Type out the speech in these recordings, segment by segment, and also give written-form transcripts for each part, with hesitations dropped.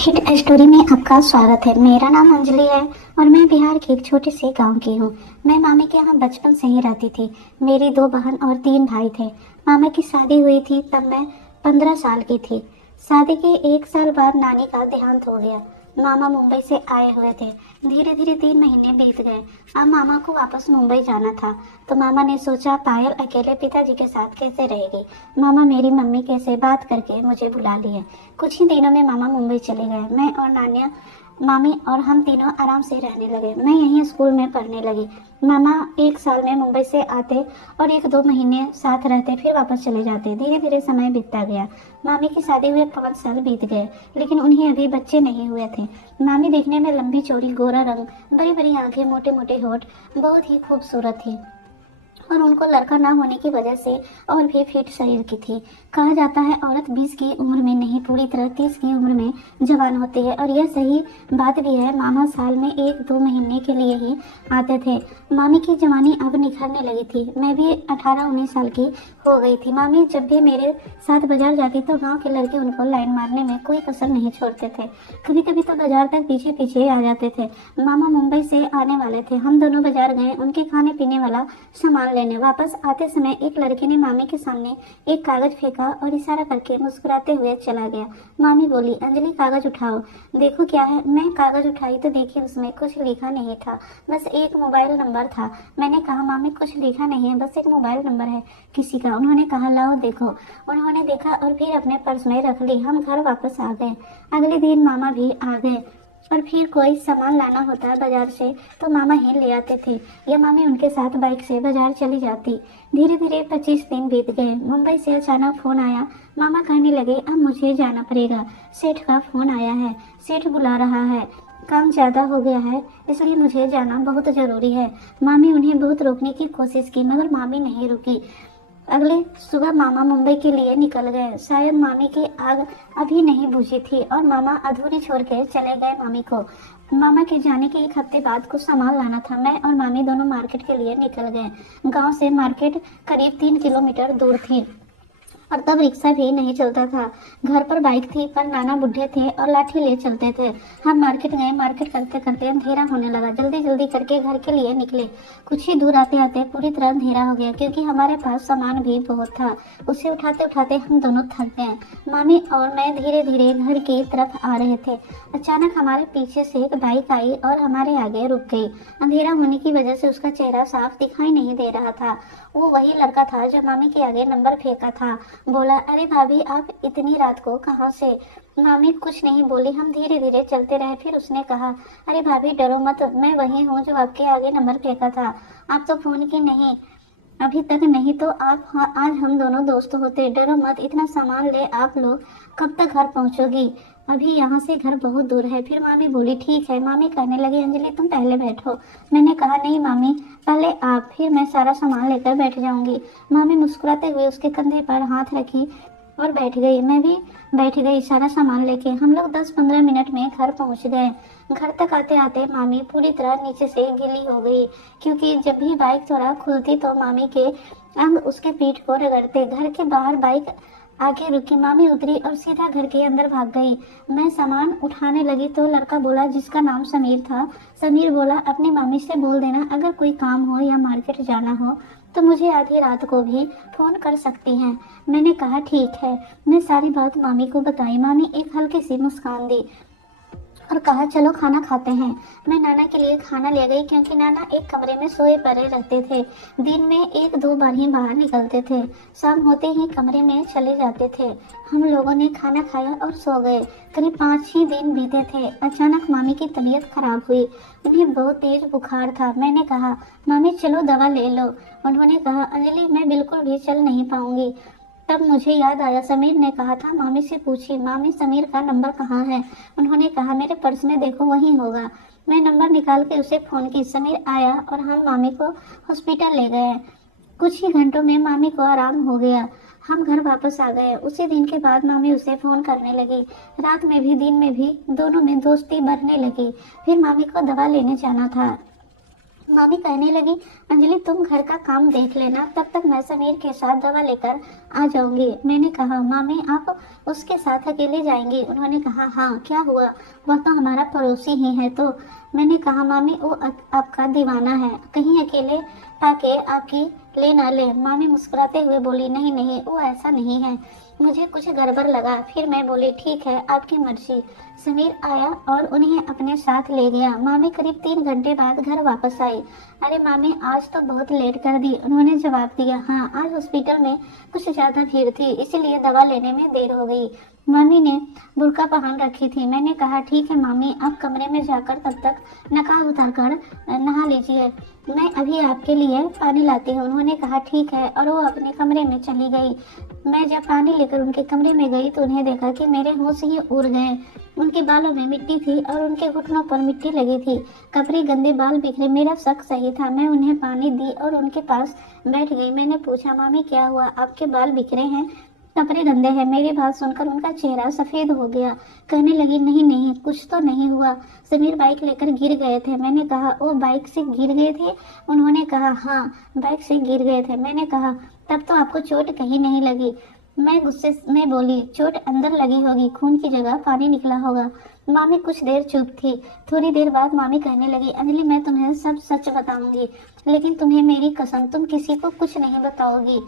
Hit story में आपका स्वागत है। मेरा नाम अंजलि है और मैं बिहार के एक छोटे से गांव की हूँ। मैं मामी के यहाँ बचपन से ही रहती थी। मेरी 2 बहन और 3 भाई थे। मामा की शादी हुई थी तब मैं 15 साल की थी। शादी के 1 साल बाद नानी का देहांत हो गया। मामा मुंबई से आए हुए थे। धीरे धीरे 3 महीने बीत गए। अब मामा को वापस मुंबई जाना था तो मामा ने सोचा पायल अकेले पिताजी के साथ कैसे रहेगी। मामा मेरी मम्मी के से बात करके मुझे बुला लिए। कुछ ही दिनों में मामा मुंबई चले गए। मैं और नानिया मामी और हम तीनों आराम से रहने लगे। मैं यहीं स्कूल में पढ़ने लगी। मामा 1 साल में मुंबई से आते और 1-2 महीने साथ रहते फिर वापस चले जाते। धीरे धीरे समय बीतता गया। मामी की शादी हुए 5 साल बीत गए लेकिन उन्हें अभी बच्चे नहीं हुए थे। मामी देखने में लंबी चौड़ी गोरा रंग, बड़ी बड़ी आंखें, मोटे मोटे होठ, बहुत ही खूबसूरत थी और उनको लड़का ना होने की वजह से और भी फिट शरीर की थी। कहा जाता है औरत 20 की उम्र में नहीं पूरी तरह 30 की उम्र में जवान होती है और यह सही बात भी है। मामा साल में 1-2 महीने के लिए ही आते थे। मामी की जवानी अब निखरने लगी थी। मैं भी 18-19 साल की हो गई थी। मामी जब भी मेरे साथ बाजार जाती तो गांव के लड़के उनको लाइन मारने में कोई कसर नहीं छोड़ते थे। कभी कभी तो बाजार तक पीछे पीछे आ जाते थे। मामा मुंबई से आने वाले थे। हम दोनों बाजार गए उनके खाने पीने वाला सामान लेने। वापस आते समय एक लड़के ने मामी के सामने एक कागज फेंका और इशारा करके मुस्कुराते हुए चला गया। मामी बोली, अंजलि कागज उठाओ, देखो क्या है। मैं कागज उठाई तो देखी उसमें कुछ लिखा नहीं था, बस एक मोबाइल नंबर था। मैंने कहा मामी कुछ लिखा नहीं है, बस एक मोबाइल नंबर है किसी का। उन्होंने कहा लाओ देखो। उन्होंने देखा और फिर अपने पर्स में रख ली। हम घर वापस आ गए। अगले दिन मामा भी आ गए और फिर कोई सामान लाना होता बाजार से तो मामा ही ले आते थे या मामी उनके साथ बाइक से बाजार चली जाती। धीरे धीरे 25 दिन बीत गए। मुंबई से अचानक फोन आया। मामा कहने लगे अब मुझे जाना पड़ेगा, सेठ का फोन आया है, सेठ बुला रहा है, काम ज्यादा हो गया है इसलिए मुझे जाना बहुत जरूरी है। मामी उन्हें बहुत रोकने की कोशिश की मगर मामी नहीं रुकी। अगले सुबह मामा मुंबई के लिए निकल गए। शायद मामी की आग अभी नहीं बुझी थी और मामा अधूरी छोड़ के चले गए मामी को। मामा के जाने के 1 हफ्ते बाद कुछ सामान लाना था। मैं और मामी दोनों मार्केट के लिए निकल गए। गांव से मार्केट करीब 3 किलोमीटर दूर थी और तब रिक्शा भी नहीं चलता था। घर पर बाइक थी पर नाना बुढ़े थे और लाठी ले चलते थे। हम मार्केट गए। मार्केट करते करते अंधेरा होने लगा। जल्दी जल्दी करके घर के लिए निकले। कुछ ही दूर आते आते पूरी तरह अंधेरा हो गया क्योंकि हमारे पास सामान भी बहुत था। उसे उठाते उठाते हम दोनों थक गए। मामी और मैं धीरे धीरे घर की तरफ आ रहे थे। अचानक हमारे पीछे से एक बाइक आई और हमारे आगे रुक गई। अंधेरा होने की वजह से उसका चेहरा साफ दिखाई नहीं दे रहा था। वो वही लड़का था जो मामी के आगे नंबर फेंका था। बोला, अरे भाभी आप इतनी रात को कहाँ से। मामी कुछ नहीं बोली। हम धीरे धीरे चलते रहे। फिर उसने कहा, अरे भाभी डरो मत, मैं वही हूँ जो आपके आगे नंबर फेंका था। आप तो फोन की नहीं अभी तक, नहीं तो आप आज हम दोनों दोस्त होते। डरो मत, इतना सामान ले आप लोग कब तक घर पहुँचोगी, अभी यहाँ से घर बहुत दूर है। फिर मामी बोली ठीक है। मामी कहने लगी अंजलि तुम पहले बैठो। मैंने कहा नहीं मामी पहले आप, फिर मैं सारा सामान लेकर बैठ जाऊंगी। मामी मुस्कुराते हुए उसके कंधे पर हाथ रखी और बैठ गई। मैं भी बैठ गई सारा सामान लेके। हम लोग 10-15 मिनट में घर पहुंच गए। घर तक आते आते मामी पूरी तरह नीचे से गीली हो गई क्योंकि जब भी बाइक थोड़ा खुलती तो मामी के अंग उसके पीठ को रगड़ते। घर के बाहर बाइक आगे रुकी। मामी उतरी और सीधा घर के अंदर भाग गई। मैं सामान उठाने लगी तो लड़का बोला जिसका नाम समीर था। समीर बोला अपनी मामी से बोल देना अगर कोई काम हो या मार्केट जाना हो तो मुझे आधी रात को भी फोन कर सकती हैं। मैंने कहा ठीक है। मैं सारी बात मामी को बताई। मामी एक हल्की सी मुस्कान दी और कहा चलो खाना खाते हैं। मैं नाना के लिए खाना ले गई क्योंकि नाना एक कमरे में सोए पड़े रहते थे। दिन में 1-2 बार ही बाहर निकलते थे। शाम होते ही कमरे में चले जाते थे। हम लोगों ने खाना खाया और सो गए। करीब 5 ही दिन बीते थे। अचानक मामी की तबीयत खराब हुई। उन्हें बहुत तेज बुखार था। मैंने कहा मामी चलो दवा ले लो। उन्होंने कहा अंजलि मैं बिल्कुल भी चल नहीं पाऊंगी। तब मुझे याद आया समीर ने कहा था मामी से पूछी। मामी समीर का नंबर कहाँ है। उन्होंने कहा मेरे पर्स में देखो वहीं होगा। मैं नंबर निकाल के उसे फोन की। समीर आया और हम मामी को हॉस्पिटल ले गए। कुछ ही घंटों में मामी को आराम हो गया। हम घर वापस आ गए। उसी दिन के बाद मामी उसे फोन करने लगी। रात में भी दिन में भी दोनों में दोस्ती बढ़ने लगी। फिर मामी को दवा लेने जाना था। मामी कहने लगी, अंजलि तुम घर का काम देख लेना, तब तक मैं समीर के साथ दवा लेकर आ जाऊंगी। मैंने कहा, मामी आप उसके साथ अकेले जाएंगी? उन्होंने कहा, हाँ क्या हुआ, वह तो हमारा पड़ोसी ही है। तो मैंने कहा, मामी वो आपका दीवाना है, कहीं अकेले पाके आपकी ले ना ले। मामी मुस्कुराते हुए बोली, नहीं नहीं वो ऐसा नहीं है, मुझे कुछ गड़बड़ लगा। फिर मैं बोली, ठीक है आपकी मर्जी। समीर आया और उन्हें अपने साथ ले गया। मामी करीब 3 घंटे बाद घर वापस आई। अरे मामी आज तो बहुत लेट कर दी। उन्होंने जवाब दिया, हाँ आज हॉस्पिटल में कुछ ज्यादा भीड़ थी, इसीलिए दवा लेने में देर हो गई। मामी ने बुर्का पहन रखी थी। मैंने कहा, ठीक है मामी आप कमरे में जाकर तब तक नकाब उतार कर नहा लीजिए, मैं अभी आपके लिए पानी लाती हूँ। उन्होंने कहा, ठीक है, और वो अपने कमरे में चली गई। मैं जब पानी लेकर उनके कमरे में गई तो उन्हें देखा कि मेरे होश ही उड़ गए। उनके बालों में मिट्टी थी और उनके घुटनों पर मिट्टी लगी थी, कपड़े गंदे, बाल बिखरे। मेरा शक सही था। मैं उन्हें पानी दी और उनके पास बैठ गई। मैंने पूछा, मामी क्या हुआ, आपके बाल बिखरे हैं, कपड़े गंदे हैं? मेरी बात सुनकर उनका चेहरा सफेद हो गया। कहने लगी, नहीं नहीं कुछ तो नहीं हुआ, समीर बाइक लेकर गिर गए थे। मैंने कहा, ओ बाइक से गिर गए थे? उन्होंने कहा, हाँ बाइक से गिर गए थे। मैंने कहा, तब तो आपको चोट कहीं नहीं लगी? मैं गुस्से में बोली, चोट अंदर लगी होगी, खून की जगह पानी निकला होगा। मामी कुछ देर चुप थी। थोड़ी देर बाद मामी कहने लगी, अंजलि मैं तुम्हें सब सच बताऊंगी, लेकिन तुम्हें मेरी कसम तुम किसी को कुछ नहीं बताओगी।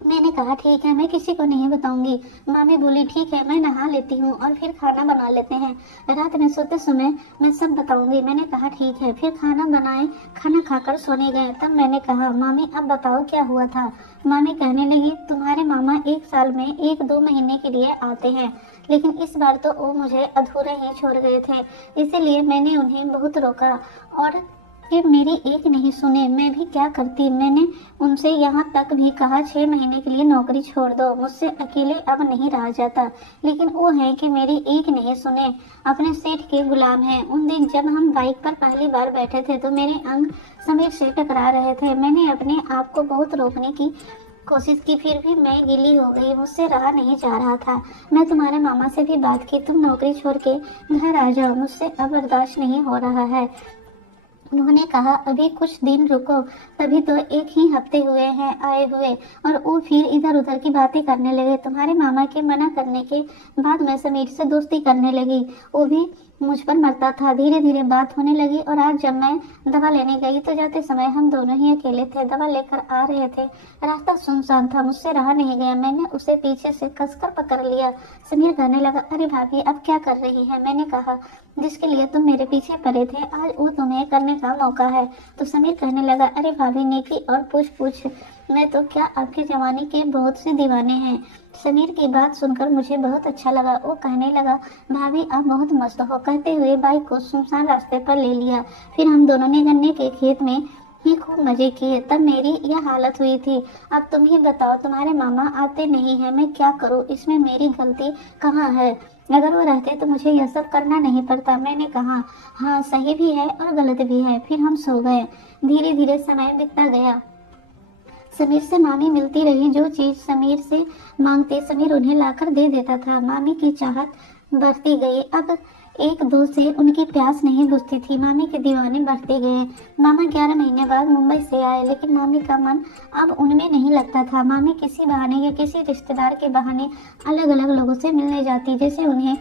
मैंने कहा, ठीक है मैं किसी को नहीं बताऊंगी। मामी बोली, ठीक है मैं नहा लेती हूँ और फिर खाना बना लेते हैं, रात में सोते समय मैं सब बताऊंगी। मैंने कहा, ठीक है। फिर खाना बनाए, खाना खाकर सोने गए। तब मैंने कहा, मामी अब बताओ क्या हुआ था? मामी कहने लगी, तुम्हारे मामा 1 साल में 1-2 महीने के लिए आते हैं, लेकिन इस बार तो वो मुझे अधूरे ही छोड़ गए थे, इसीलिए मैंने उन्हें बहुत रोका और फिर मेरी एक नहीं सुने। मैं भी क्या करती, मैंने उनसे यहाँ तक भी कहा 6 महीने के लिए नौकरी छोड़ दो, मुझसे अकेले अब नहीं रहा जाता, लेकिन वो है कि मेरी एक नहीं सुने, अपने सेठ के गुलाम हैं। उन दिन जब हम बाइक पर पहली बार बैठे थे तो मेरे अंग समीर से टकरा रहे थे। मैंने अपने आप को बहुत रोकने की कोशिश की, फिर भी मैं गीली हो गई, मुझसे रहा नहीं जा रहा था। मैं तुम्हारे मामा से भी बात की, तुम नौकरी छोड़ के घर आ जाओ, मुझसे अब बर्दाश्त नहीं हो रहा है। उन्होंने कहा, अभी कुछ दिन रुको, तभी तो 1 ही हफ्ते हुए हैं आए हुए, और वो फिर इधर उधर की बातें करने लगे। तुम्हारे मामा के मना करने के बाद मैं समीर से दोस्ती करने लगी, वो भी मुझ पर मरता था। धीरे धीरे बात होने लगी और आज जब मैं दवा लेने गई तो जाते समय हम दोनों ही अकेले थे, दवा लेकर आ रहे थे, रास्ता सुनसान था, मुझसे रहा नहीं गया, मैंने उसे पीछे से कसकर पकड़ लिया। समीर कहने लगा, अरे भाभी अब क्या कर रही है? मैंने कहा, जिसके लिए तुम मेरे पीछे पड़े थे आज वो तुम्हें करने का मौका है। तो समीर कहने लगा, अरे भाभी नेकी और पूछ पूछ, मैं तो क्या आपके जमाने के बहुत से दीवाने हैं। समीर की बात सुनकर मुझे बहुत अच्छा लगा। वो कहने लगा, भाभी आप बहुत मस्त हो। कहते हुए बाइक को सुनसान रास्ते पर ले लिया। फिर हम दोनों ने गन्ने के खेत में ही खूब मजे किए। तब मेरी यह हालत हुई थी। अब तुम ही बताओ, तुम्हारे मामा आते नहीं है, मैं क्या करूँ? इसमें मेरी गलती कहाँ है? अगर वो रहते तो मुझे यह सब करना नहीं पड़ता। मैंने कहा, हाँ सही भी है और गलत भी है। फिर हम सो गए। धीरे धीरे समय बीतता गया। समीर से मामी मिलती रही, जो चीज समीर से मांगते समीर उन्हें लाकर दे देता था। मामी की चाहत बढ़ती गई। अब 1-2 से उनकी प्यास नहीं बुझती थी। मामी के दीवाने बढ़ते गए। मामा 11 महीने बाद मुंबई से आए, लेकिन मामी का मन अब उनमें नहीं लगता था। मामी किसी बहाने या किसी रिश्तेदार के बहाने अलग अलग लोगों से मिलने जाती, जैसे उन्हें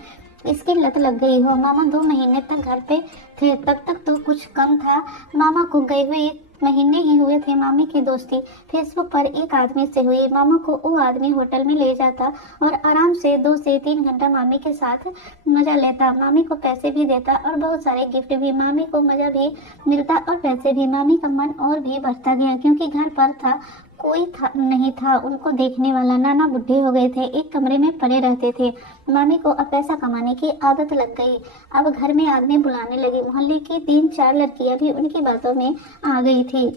इसकी लत लग गई हो। मामा 2 महीने तक घर पे थे, तब तक तो कुछ कम था। मामा को गए हुए 1 महीने ही हुए थे। मामी की दोस्ती फेसबुक पर एक आदमी से हुई। मामा को वो आदमी होटल में ले जाता और आराम से 2 से 3 घंटा मामी के साथ मजा लेता। मामी को पैसे भी देता और बहुत सारे गिफ्ट भी। मामी को मजा भी मिलता और पैसे भी। मामी का मन और भी बढ़ता गया, क्योंकि घर पर था कोई नहीं था उनको देखने वाला। नाना बुढ़े हो गए थे, एक कमरे में पड़े रहते थे। मामी को अब पैसा कमाने की आदत लग गई। अब घर में आदमी बुलाने लगी। मोहल्ले की 3-4 लड़कियां भी उनकी बातों में आ गई थी।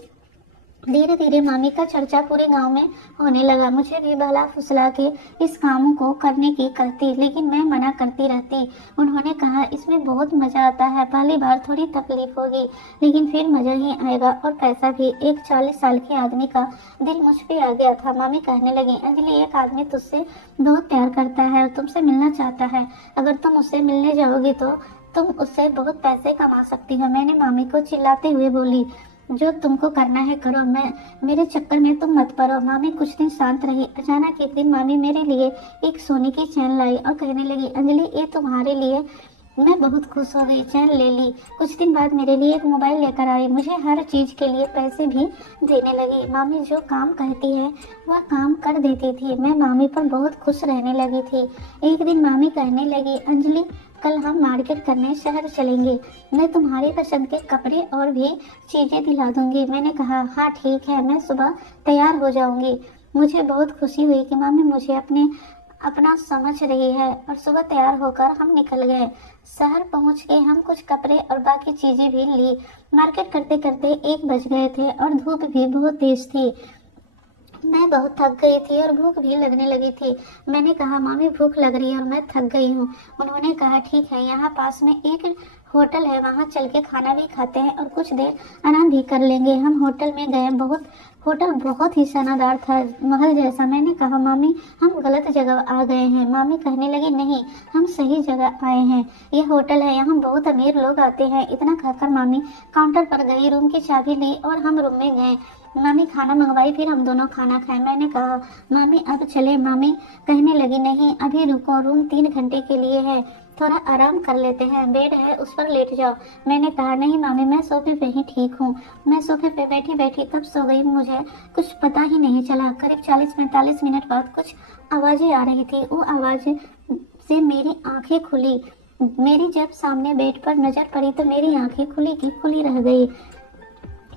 धीरे धीरे मामी का चर्चा पूरे गांव में होने लगा। मुझे भी भला फुसला के इस काम को करने की कहती, लेकिन मैं मना करती रहती। उन्होंने कहा, इसमें बहुत मजा आता है, पहली बार थोड़ी तकलीफ होगी, लेकिन फिर मजा ही आएगा और पैसा भी। एक 40 साल के आदमी का दिल मुझ पे आ गया था। मामी कहने लगी, अंजलि एक आदमी तुझसे बहुत प्यार करता है और तुमसे मिलना चाहता है। अगर तुम उससे मिलने जाओगी तो तुम उससे बहुत पैसे कमा सकती हो। मैंने मामी को चिल्लाते हुए बोली, जो तुमको करना है करो, मैं मेरे चक्कर में तुम मत पड़ो। मामी कुछ दिन शांत रही। अचानक एक दिन मामी मेरे लिए एक सोने की चैन लाई और कहने लगी, अंजलि ये तुम्हारे लिए। मैं बहुत खुश हो गई, चैन ले ली। कुछ दिन बाद मेरे लिए एक मोबाइल लेकर आई। मुझे हर चीज के लिए पैसे भी देने लगी। मामी जो काम कहती है वह काम कर देती थी। मैं मामी पर बहुत खुश रहने लगी थी। एक दिन मामी कहने लगी, अंजलि कल हम मार्केट करने शहर चलेंगे। मैं तुम्हारी पसंद के कपड़े और भी चीजें दिला दूंगी। मैंने कहा, हाँ ठीक है, मैं सुबह तैयार हो जाऊंगी। मुझे बहुत खुशी हुई कि मामी मुझे अपना समझ रही है और सुबह तैयार होकर हम निकल गए। शहर पहुंच के हम कुछ कपड़े और बाकी चीजें भी ली। मार्केट करते करते 1 बज गए थे और धूप भी बहुत तेज थी। मैं बहुत थक गई थी और भूख भी लगने लगी थी। मैंने कहा, मामी भूख लग रही है और मैं थक गई हूँ। उन्होंने कहा, ठीक है, यहाँ पास में एक होटल है, वहाँ चल के खाना भी खाते हैं और कुछ देर आराम भी कर लेंगे। हम होटल में गए। होटल बहुत ही शानदार था, महल जैसा। मैंने कहा, मामी हम गलत जगह आ गए हैं। मामी कहने लगी, नहीं, हम सही जगह आए हैं। ये होटल है, यहाँ बहुत अमीर लोग आते हैं। इतना कहकर मामी काउंटर पर गई, रूम की चाबी ली और हम रूम में गए। मामी खाना मंगवाई, फिर हम दोनों खाना खाए। मैंने कहा, मामी अब चले। मामी कहने लगी, नहीं अभी रुको, रूम 3 घंटे के लिए है, थोड़ा आराम कर लेते हैं, बेड है उस पर लेट जाओ। मैंने कहा, नहीं मामी, मैं सोफे पे ही ठीक हूँ। मैं सोफे पे बैठी बैठी कब सो गई मुझे कुछ पता ही नहीं चला। करीब 40-45 मिनट बाद कुछ आवाजें आ रही थी। वो आवाज से मेरी आंखें खुली। मेरी जब सामने बेड पर नजर पड़ी तो मेरी आंखें खुली की खुली रह गई।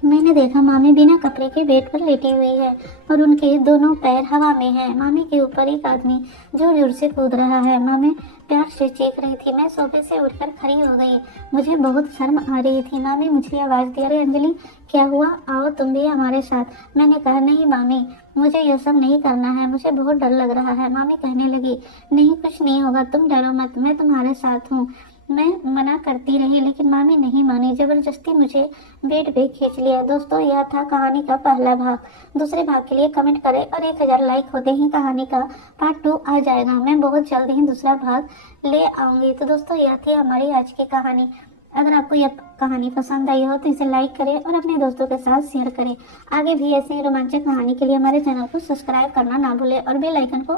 मैंने देखा मामी बिना कपड़े के बेड पर लेटी हुई है और उनके दोनों पैर हवा में हैं। मामी के ऊपर एक आदमी जोर जोर से कूद रहा है। मामी प्यार से चीख रही थी। मैं सोफे से उठकर खड़ी हो गई। मुझे बहुत शर्म आ रही थी। मामी मुझे आवाज दी, अरे अंजलि क्या हुआ, आओ तुम भी हमारे साथ। मैंने कहा, नहीं मामी, मुझे यह सब नहीं करना है, मुझे बहुत डर लग रहा है। मामी कहने लगी, नहीं कुछ नहीं होगा, तुम डरो मत, मैं तुम्हारे साथ हूँ। मैं मना करती रही लेकिन मामी नहीं मानी, जबरदस्ती मुझे बेड पे खींच लिया। दोस्तों, यह था कहानी का पहला भाग। दूसरे भाग के लिए कमेंट करें और 1000 लाइक होते ही कहानी का पार्ट 2 आ जाएगा। मैं बहुत जल्द ही दूसरा भाग ले आऊंगी। तो दोस्तों, यह थी हमारी आज की कहानी। अगर आपको यह कहानी पसंद आई हो तो इसे लाइक करें और अपने दोस्तों के साथ शेयर करें। आगे भी ऐसी रोमांचक कहानी के लिए हमारे चैनल को सब्सक्राइब करना ना भूलें और बेल आइकन को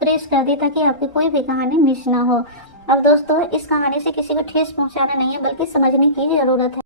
प्रेस कर दें ताकि आपकी कोई भी कहानी मिस ना हो। अब दोस्तों, इस कहानी से किसी को ठेस पहुंचाना नहीं है बल्कि समझने की जरूरत है।